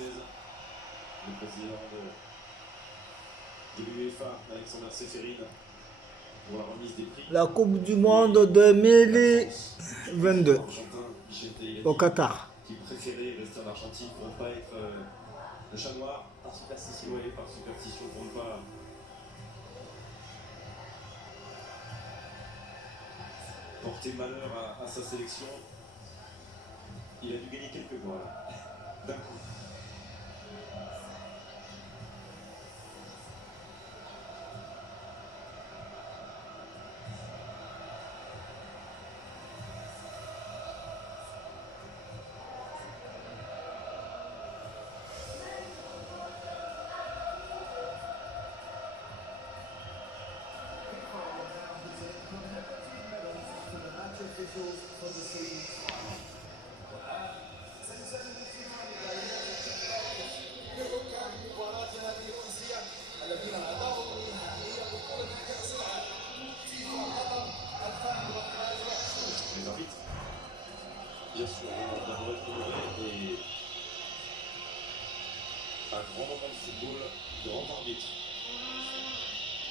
française, le président de l'UEFA, Alexander Seferin, pour la remise des prix. La Coupe du Monde 2022 au Qatar. Qui préférait rester en Argentine pour ne pas être le chat noir par superstition, pour ne pas porter malheur à sa sélection. Il a dû gagner quelques voix d'un coup. Les arbitres, bien sûr, d'abord être honoré et un grand moment de football, grand arbitre,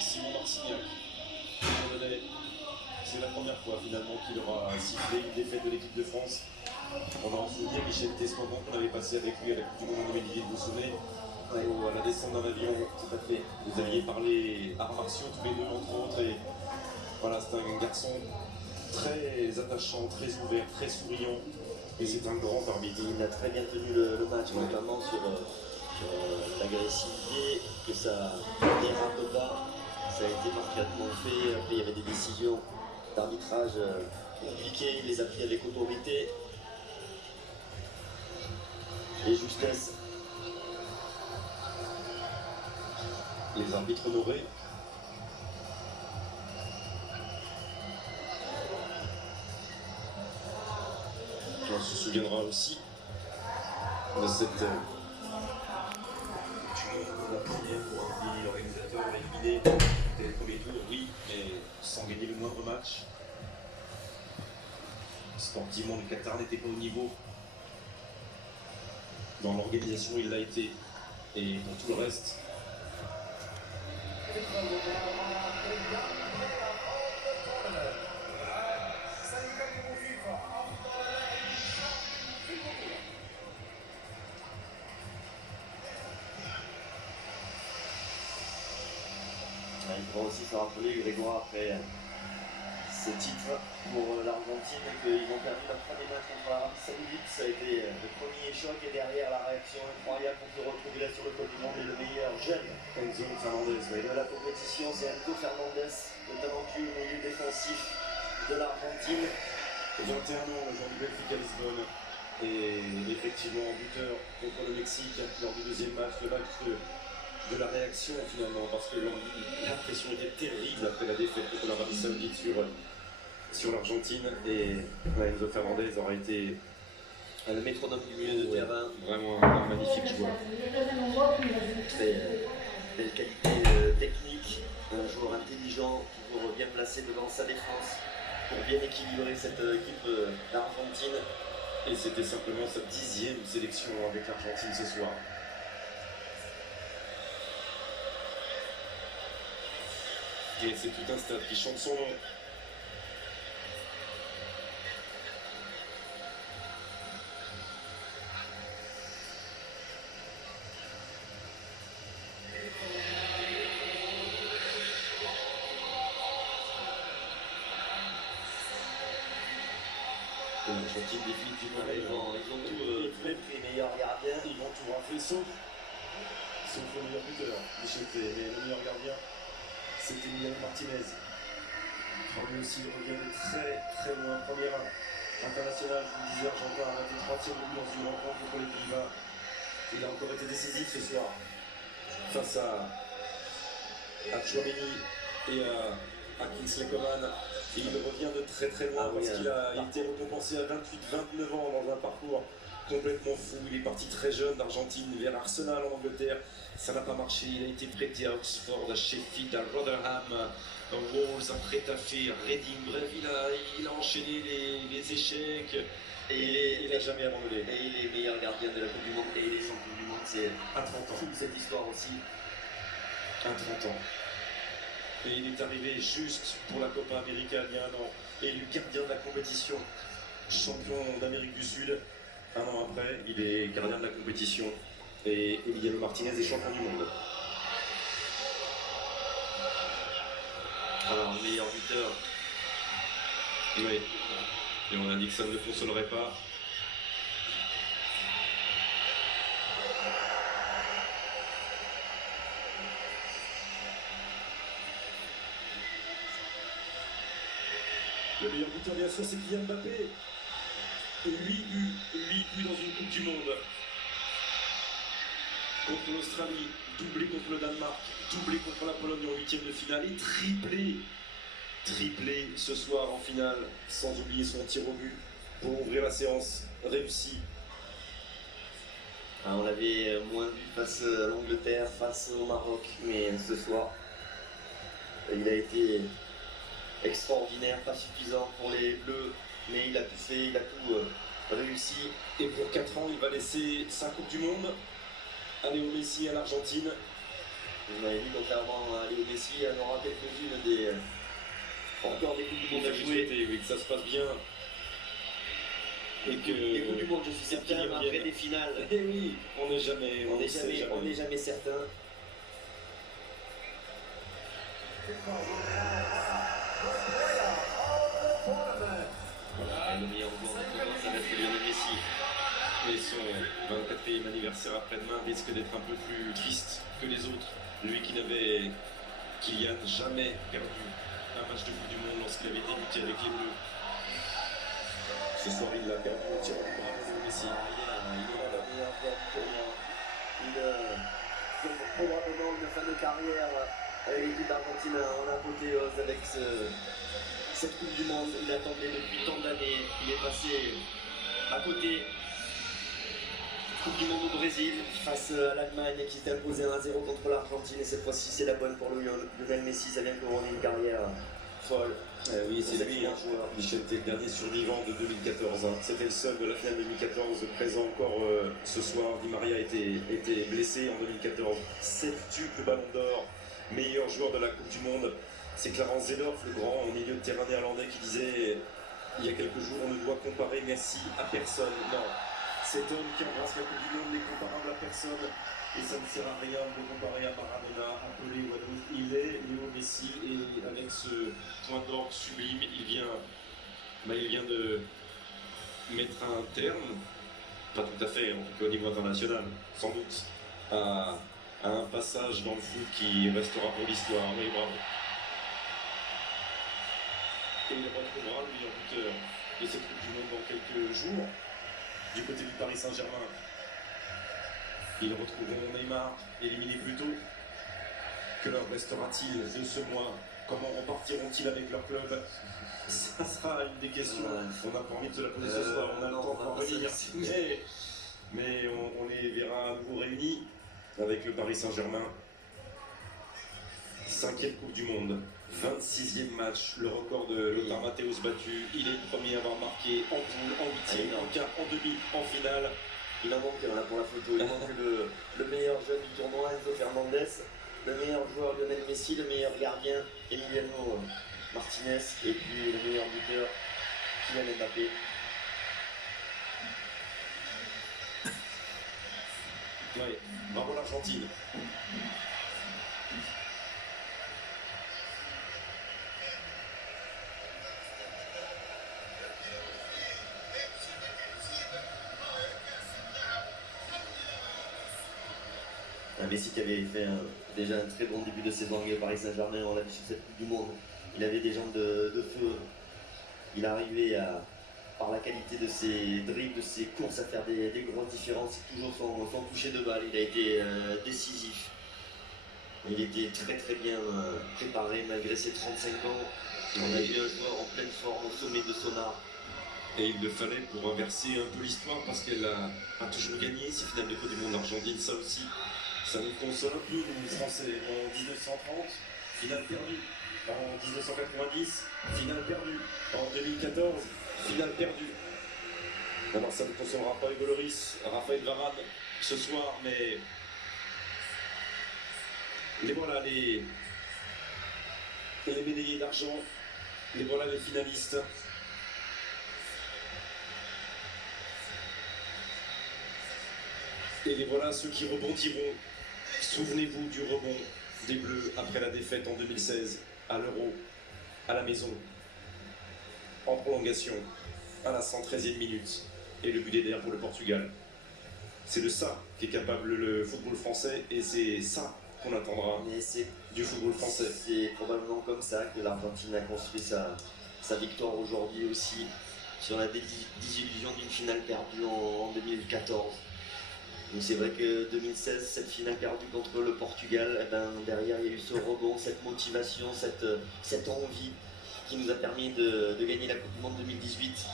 Simon Marcignac, c'est la première fois finalement qu'il aura sifflé une défaite de l'équipe de France. On a en souvenir Michel Tescandon qu'on avait passé avec lui à la Coupe du Monde en 2018, vous vous souvenez, à la descente d'un avion, tout à fait. Vous aviez parlé arts martiaux tous les deux entre autres et voilà, c'est un garçon très attachant, très ouvert, très souriant et c'est un grand arbitre. Il a très bien tenu le match, notamment sur l'agressivité, que ça dérape pas, ça a été parfaitement fait. Après il y avait des décisions d'arbitrage compliquées, il les a pris avec autorité et justesse. Les arbitres honorés. On se souviendra aussi de cette la première pour un pays organisateur éliminé dès le premier tour, oui, mais sans gagner le moindre match. Sportivement, le Qatar n'était pas au niveau. Dans l'organisation, il l'a été. Et pour tout le reste, Il faudra aussi se rappeler, Grégoire, après ce titre pour l'Argentine, qu'ils ont perdu leur premier match contre l'Arabie Saoudite. Ça a été le premier choc et derrière la réaction incroyable pour se retrouver là sur le podium du monde et le meilleur jeune Enzo Fernandez, de la compétition, c'est Enzo Fernandez, le talentueux milieu défensif de l'Argentine. 21 ans, le joueur du Benfica Lisbonne, et effectivement buteur contre le Mexique lors du deuxième match, le match de la réaction finalement, parce que l'impression était terrible après la défaite contre l'Arabie Saoudite sur l'Argentine, et Enzo Fernandez aurait été Le métronome du milieu de terrain. Vraiment un magnifique joueur. Très belle qualité technique, un joueur intelligent, toujours bien placé devant sa défense pour bien équilibrer cette équipe d'Argentine. Et c'était simplement sa 10e sélection avec l'Argentine ce soir. Et c'est tout un stade qui chante son nom. L'Argentine définitivement Ils ont tout pris, meilleur gardien. Ils vont tout rafler sauf le meilleur buteur, Michel T. Mais le meilleur gardien, c'était Emiliano Martinez. Lui aussi, il revient de très loin. Premier international, je vous disais, Argentin a été 3e but dans une rencontre contre les Pays-Bas. Il a encore été décisif ce soir face à Chouameni et à Kingsley Coman. Et il revient de très loin parce qu'il a été récompensé à 28-29 ans dans un parcours complètement fou. Il est parti très jeune d'Argentine vers Arsenal en Angleterre. Ça n'a pas marché. Il a été prêté à Oxford, à Sheffield, à Rotherham. Walls après t'as fait Reading, bref il a enchaîné les échecs et il n'a jamais abandonné. Et il est meilleur gardien de la Coupe du Monde et il est champion du monde, c'est À 30 ans. toute cette histoire aussi. À 30 ans. Et il est arrivé juste pour la Copa América il y a un an, élu gardien de la compétition, champion d'Amérique du Sud. Un an après, il est gardien de la compétition et Emiliano Martinez est champion du monde. Alors, meilleur buteur. Oui, et on a dit que ça ne le consolerait pas. Le meilleur buteur bien sûr c'est Kylian Mbappé. 8 buts dans une Coupe du Monde. Contre l'Australie, doublé contre le Danemark, doublé contre la Pologne en huitième de finale et triplé ce soir en finale, sans oublier son tir au but pour ouvrir la séance réussie. On l'avait moins vu face à l'Angleterre, face au Maroc, mais ce soir, il a été extraordinaire, pas suffisant pour les Bleus, mais il a tout fait, il a tout réussi. Et pour 4 ans, il va laisser sa Coupe du Monde à Léo Messi à l'Argentine. Vous m'avez dit, contrairement à Léo Messi, il y en aura quelques-unes encore des Coupes du Monde à jouer. Oui, que ça se passe bien. Et que Les Coupes du Monde, je suis certain, qu'il après revienne. des finales, Eh oui, on n'est jamais, on n'est jamais certain. Voilà, et le meilleur joueur de tournoi, ça va être Lionel Messi. Et son 24e anniversaire après-demain risque d'être un peu plus triste que les autres. Lui qui n'avait, Kylian, jamais perdu un match de Coupe du Monde lorsqu'il avait débuté avec les Bleus. Ce soir, il l'a perdu au tir au but de Messi. Il est le meilleur joueur du tournoi. Probablement une fin de carrière avec l'équipe d'Argentine en apothéose avec cette Coupe du Monde. Il attendait depuis tant d'années. Il est passé à côté. Coupe du Monde au Brésil face à l'Allemagne qui s'est imposée 1-0 contre l'Argentine. Et cette fois-ci, c'est la bonne pour Lionel Messi. Ça vient couronner une carrière folle. Oui, c'est C'est lui, un joueur. Michel était le dernier survivant de 2014. C'était le seul de la finale 2014, présent encore ce soir. Di Maria était blessé en 2014. Septuple ballon d'or, meilleur joueur de la Coupe du Monde. C'est Clarence Seedorf, le grand milieu de terrain néerlandais, qui disait il y a quelques jours, on ne doit comparer Messi à personne. Non, cet homme qui embrasse la Coupe du Monde n'est comparable à personne. Et ça ne sert à rien de le comparer à Maradona, à Pelé ou à d'autres. Il est Léo Messi et avec ce point d'orgue sublime, il vient de mettre un terme, pas tout à fait, en tout cas au niveau international, sans doute, à un passage dans le foot qui restera pour l'histoire. Oui, bravo. Et il retrouvera le meilleur buteur de cette Coupe du Monde dans quelques jours, du côté du Paris Saint-Germain. Ils retrouveront Neymar, éliminé plus tôt. Que leur restera-t-il de ce mois? Comment repartiront-ils avec leur club? Ça sera une des questions. On n'a pas envie de se la poser ce soir, on a le temps d'en revenir. Mais on les verra à nouveau réunis avec le Paris Saint-Germain. 5e Coupe du Monde, 26e match, le record de Lothar Matthäus battu. Il est le premier à avoir marqué en poule, en 8e, en quart, en demi, en finale. Il en manque là pour la photo, il manque le meilleur jeune du tournoi, Enzo Fernandez, le meilleur joueur Lionel Messi, le meilleur gardien Emiliano Martinez et puis le meilleur buteur Kylian Mbappé. Ouais, bravo l'Argentine. Messi qui avait fait déjà un très bon début de saison avec le Paris Saint-Germain, on l'a vu sur cette Coupe du Monde. Il avait des jambes de feu. Il arrivait par la qualité de ses dribbles, de ses courses à faire des grosses différences, toujours son toucher de balle. Il a été décisif. Il était très très bien préparé malgré ses 35 ans. On a vu un joueur en pleine forme au sommet de son art. Et il le fallait pour inverser un peu l'histoire parce qu'elle a toujours gagné ces finales de Coupe du Monde. L'Argentine, ça aussi, ça nous console un peu, nous Français. En 1930, finale perdue. en 1990, finale perdue. En 2014, finale perdue. Alors ça ne concernera pas Hugo Lloris, Raphaël Varane ce soir, mais voilà les médaillés d'argent, les voilà les finalistes. Et les voilà ceux qui rebondiront. Souvenez-vous du rebond des Bleus après la défaite en 2016 à l'Euro, à la maison, en prolongation, à la 113e minute, et le but d'Eder pour le Portugal. C'est de ça qu'est capable le football français, et c'est ça qu'on attendra du football français. C'est probablement comme ça que l'Argentine a construit sa victoire aujourd'hui aussi, sur la désillusion d'une finale perdue en 2014. Donc c'est vrai que 2016, cette finale perdue contre le Portugal, eh ben, derrière il y a eu ce rebond, cette motivation, cette envie qui nous a permis de gagner la Coupe du Monde 2018.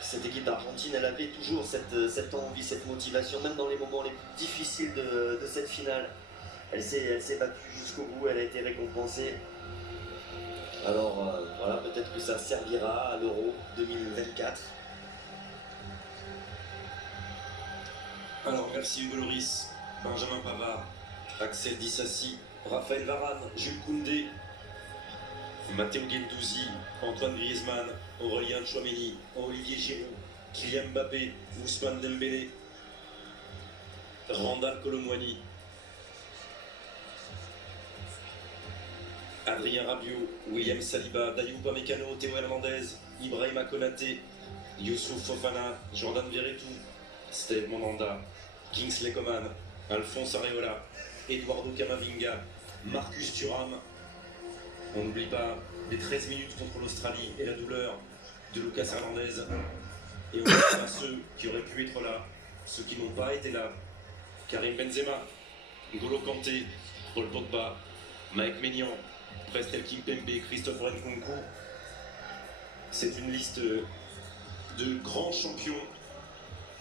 Cette équipe d'Argentine, elle avait toujours cette envie, cette motivation, même dans les moments les plus difficiles de cette finale. Elle s'est battue jusqu'au bout, elle a été récompensée. Alors voilà, peut-être que ça servira à l'Euro 2024. Alors merci Hugo Lloris, Benjamin Pavard, Axel Disassi, Raphaël Varane, Jules Koundé, Matteo Guendouzi, Antoine Griezmann, Aurélien Tchouaméni, Olivier Giroud, Kylian Mbappé, Ousmane Dembélé, Randal Kolo Muani, Adrien Rabiot, William Saliba, Dayou Upamecano, Théo Hernandez, Ibrahima Konaté, Youssouf Fofana, Jordan Verretou, Steve Monanda, Kingsley Coman, Alphonse Areola, Eduardo Camavinga, Marcus Thuram. On n'oublie pas les 13 minutes contre l'Australie et la douleur de Lucas Hernandez. Et on n'oublie pas ceux qui auraient pu être là, ceux qui n'ont pas été là. Karim Benzema, N'Golo Kanté, Paul Pogba, Mike Maignan, Prestel Kimpembe, Christopher Nkunku. C'est une liste de grands champions,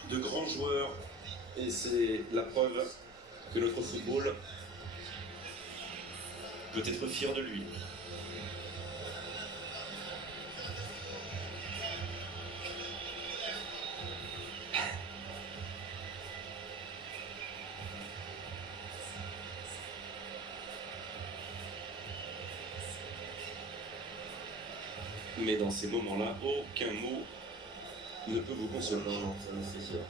de grands joueurs, et c'est la preuve que notre football peut être fier de lui. Mais dans ces moments-là, aucun mot ne peut vous consoler. Non, ça c'est sûr.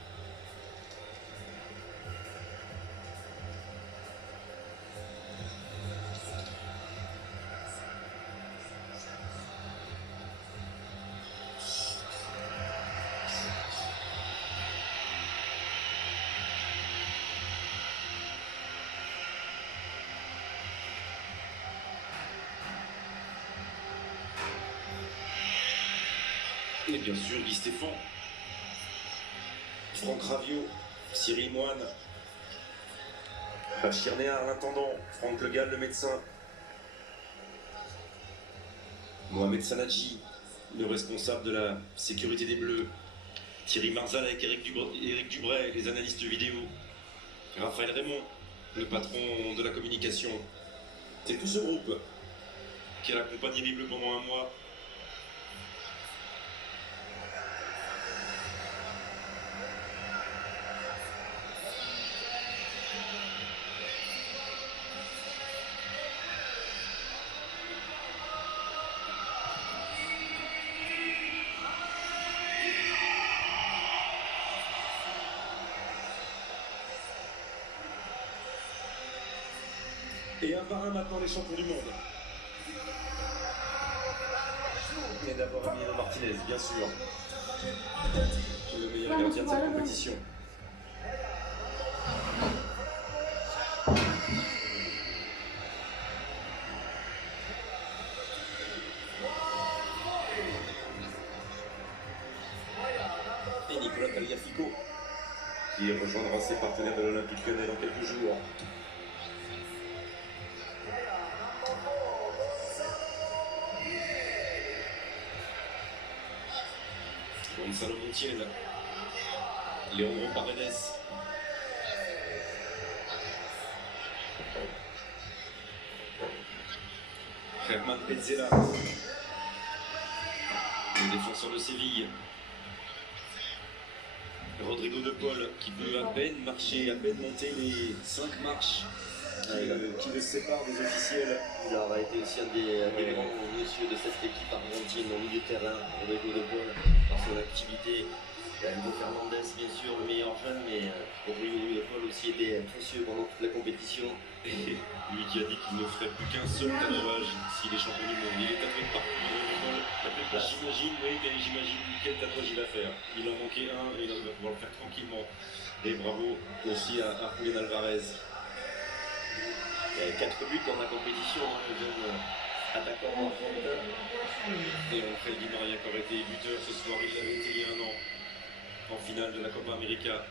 Et bien sûr, Guy Stéphane, Franck Raviot, Cyril Moine, Bachir Néard, l'intendant, Franck Le Gall, le médecin, Mohamed Sanadji, le responsable de la sécurité des Bleus, Thierry Marzalek, Éric Dubray, les analystes vidéo, Raphaël Raymond, le patron de la communication. C'est tout ce groupe qui a accompagné les Bleus pendant un mois. Et un par un maintenant les champions du monde. Et d'abord Emiliano Martinez, bien sûr. Le meilleur gardien de cette compétition. Et Nicolas Tagliafico, qui rejoindra ses partenaires de l'Olympique Lyonnais dans quelques jours. Gonzalo Montiel, Leandro Paredes, Herman Petzela, le défenseur de Séville. Rodrigo de Paul qui peut à peine marcher, à peine monter les 5 marches qui le séparent des officiels. Il aura été aussi un des grands monsieur de cette équipe argentine au milieu de terrain, Rodrigo de Paul, par son activité. Il y a Hugo Fernandez, bien sûr, le meilleur jeune, mais Rodrigo de Paul aussi était précieux pendant toute la compétition. Et lui qui a dit qu'il ne ferait plus qu'un seul tatouage s'il est champion du monde. Il est tatoué de partout, Rodrigo de Paul. J'imagine, oui, mais j'imagine quel tatouage il va faire. Il en manquait un et il va pouvoir le faire tranquillement. Et bravo aussi à Julián Álvarez. Il y a 4 buts dans la compétition, hein, le jeune attaquant argentin. Et Ángel Di María qui aurait été buteur ce soir, il l'avait été il y a un an, en finale de la Copa América.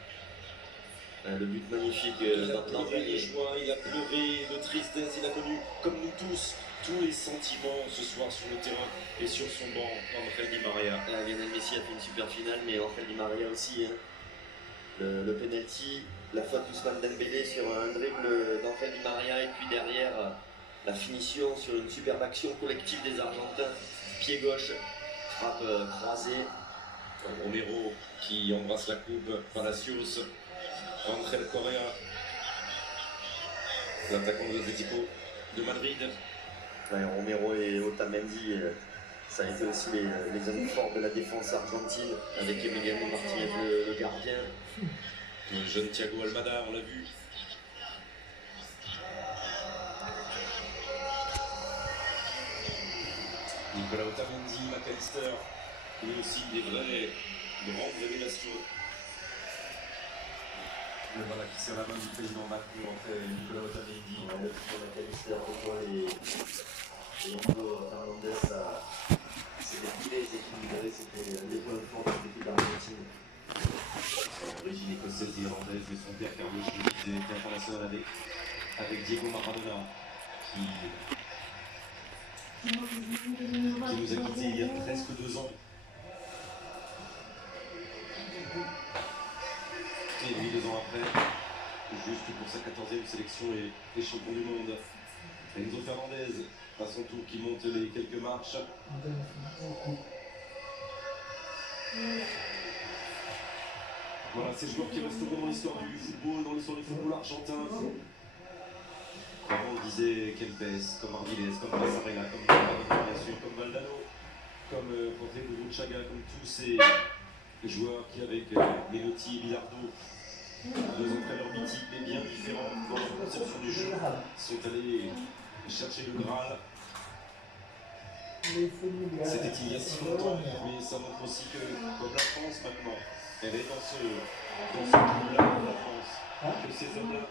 Le but magnifique Il a pleuré de joie, il a pleuré de tristesse, il a connu, comme nous tous les sentiments ce soir sur le terrain et sur son banc, Ángel Di María. Lionel Messi a fait une super finale, mais Ángel Di María aussi. Hein. Le penalty, la faute d'Ousmane Dembélé sur un dribble d'Ángel Di María, et puis derrière la finition sur une superbe action collective des Argentins. Pied gauche, frappe croisée. Romero qui embrasse la coupe, Palacios, Ángel Correa, l'attaquant de Atlético de Madrid. Ouais, Romero et Otamendi, ça a été aussi les hommes forts de la défense argentine, avec Emiliano Martinez le gardien. Le jeune Thiago Almada, on l'a vu. Nicolas Otamendi, McAllister, lui aussi des vraies grandes révélations. Et voilà qui serre la main du président Macron après Nicolas Otamendi. Le petit McAllister, et Hugo Fernandez, c'était tous les équipes, c'était les points forts de l'équipe argentine. D'origine écossaise et irlandaise, mais son père Carlos Schmitt était international avec Diego Maradona qui nous a quittés il y a presque 2 ans. Et lui, 2 ans après, juste pour sa 14e sélection et champion du monde. Enzo Fernandez, à son tour, qui monte les quelques marches. Voilà, ces joueurs qui resteront dans l'histoire du football, dans l'histoire du football argentin. Avant, on disait Kempes, comme Ardiles, comme Passarella, comme Maradona, bien sûr, comme Valdano, comme Jorge Burruchaga, comme tous ces joueurs qui, avec Menotti et Bilardo, 2 entraîneurs mythiques mais bien différents dans leur conception du jeu, sont allés chercher le Graal. C'était il y a si longtemps, mais ça montre aussi que, comme la France maintenant, elle est dans ce club-là de la France, que ces hommes-là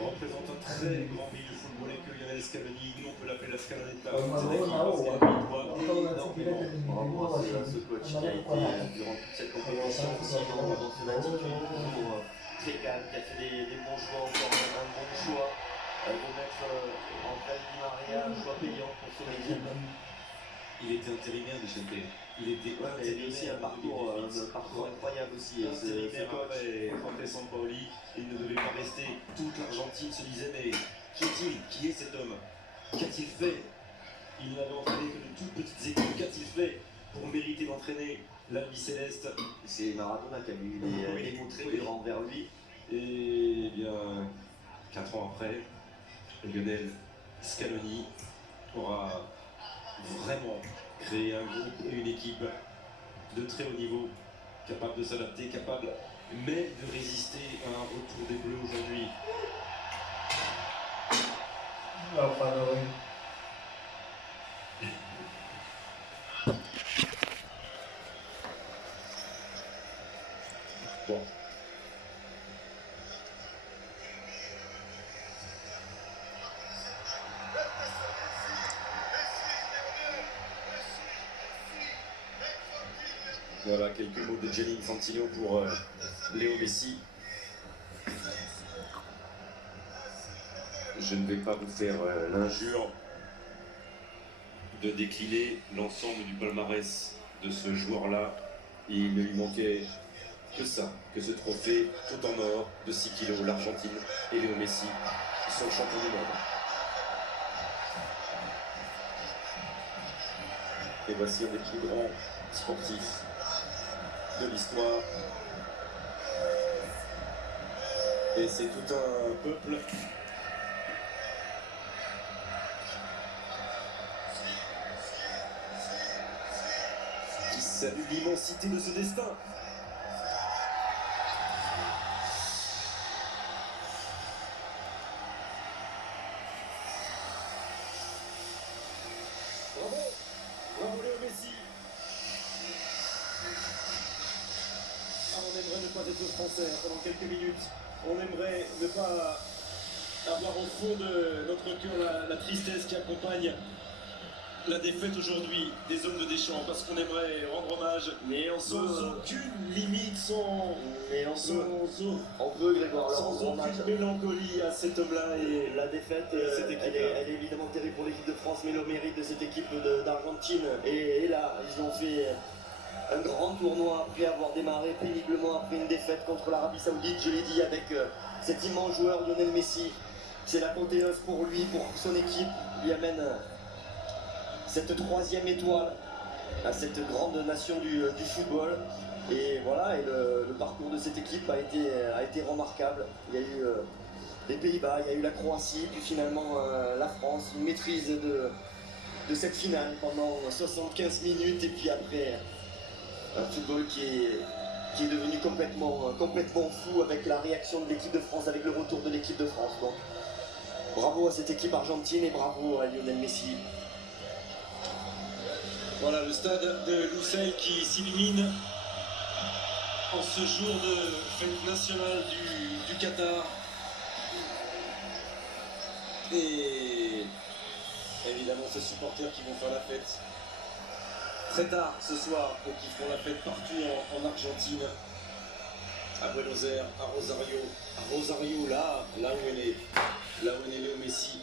représentent un très grand pays du football et que Lionel Scaloni, nous on peut l'appeler la Scalonetta, cette équipe, parce qu'elle lui doit énormément. Bravo à ce coach qui a été, durant toute cette compétition, aussi dans son attitude, toujours très calme, qui a fait des bons choix, encore un bon choix de mettre Ángel Di María, un choix payant pour son équipe. Il était intérimaire, Vicente. Il était Ouais, mais il a aussi un parcours incroyable aussi. Intérimaire après Jorge Sampaoli, il ne devait pas rester. Toute l'Argentine se disait, mais qui est-il? Qui est cet homme? Qu'a-t-il fait? Il n'avait entraîné que de toutes petites équipes. Qu'a-t-il fait pour mériter d'entraîner l'Albiceleste? C'est Maradona qui a eu des mots très durs envers lui. Et bien, 4 ans après, Lionel Scaloni aura vraiment créé un groupe et une équipe de très haut niveau, capable de s'adapter, capable même de résister à un retour des Bleus aujourd'hui. Bon. Voilà quelques mots de Gianni Infantino pour Léo Messi. Je ne vais pas vous faire l'injure de décliner l'ensemble du palmarès de ce joueur-là. Il ne lui manquait que ça, que ce trophée tout en or de 6 kilos. L'Argentine et Léo Messi sont champions du monde. Et voici un des plus grands sportifs de l'histoire. Et c'est tout un peuple qui salue l'immensité de ce destin. Bravo, bravo Léo Messi. Ah, on aimerait ne pas être français pendant quelques minutes. On aimerait ne pas avoir au fond de notre cœur la tristesse qui accompagne la défaite aujourd'hui des hommes de Deschamps, parce qu'on aimerait rendre hommage, Mais on sans peut, aucune limite, sans Grégoire, leur rendre hommage. aucune mélancolie à cet homme-là. Et La défaite, cette équipe-là. elle est évidemment terrible pour l'équipe de France, mais le mérite de cette équipe d'Argentine est là. Ils ont fait un grand tournoi après avoir démarré péniblement après une défaite contre l'Arabie Saoudite, je l'ai dit, avec cet immense joueur Lionel Messi. C'est l'apothéose pour lui, pour son équipe, lui amène cette troisième étoile à cette grande nation du football. Et voilà, et le parcours de cette équipe a été remarquable. Il y a eu les Pays-Bas, il y a eu la Croatie, puis finalement la France, une maîtrise de cette finale pendant 75 minutes, et puis après un football qui est devenu complètement fou avec la réaction de l'équipe de France, avec le retour de l'équipe de France. Donc bravo à cette équipe argentine et bravo à Lionel Messi. voilà le stade de Lusail qui s'illumine en ce jour de fête nationale du Qatar. Et évidemment ces supporters qui vont faire la fête très tard ce soir et qui feront la fête partout en Argentine, à Buenos Aires, à Rosario, là où est né Léo Messi.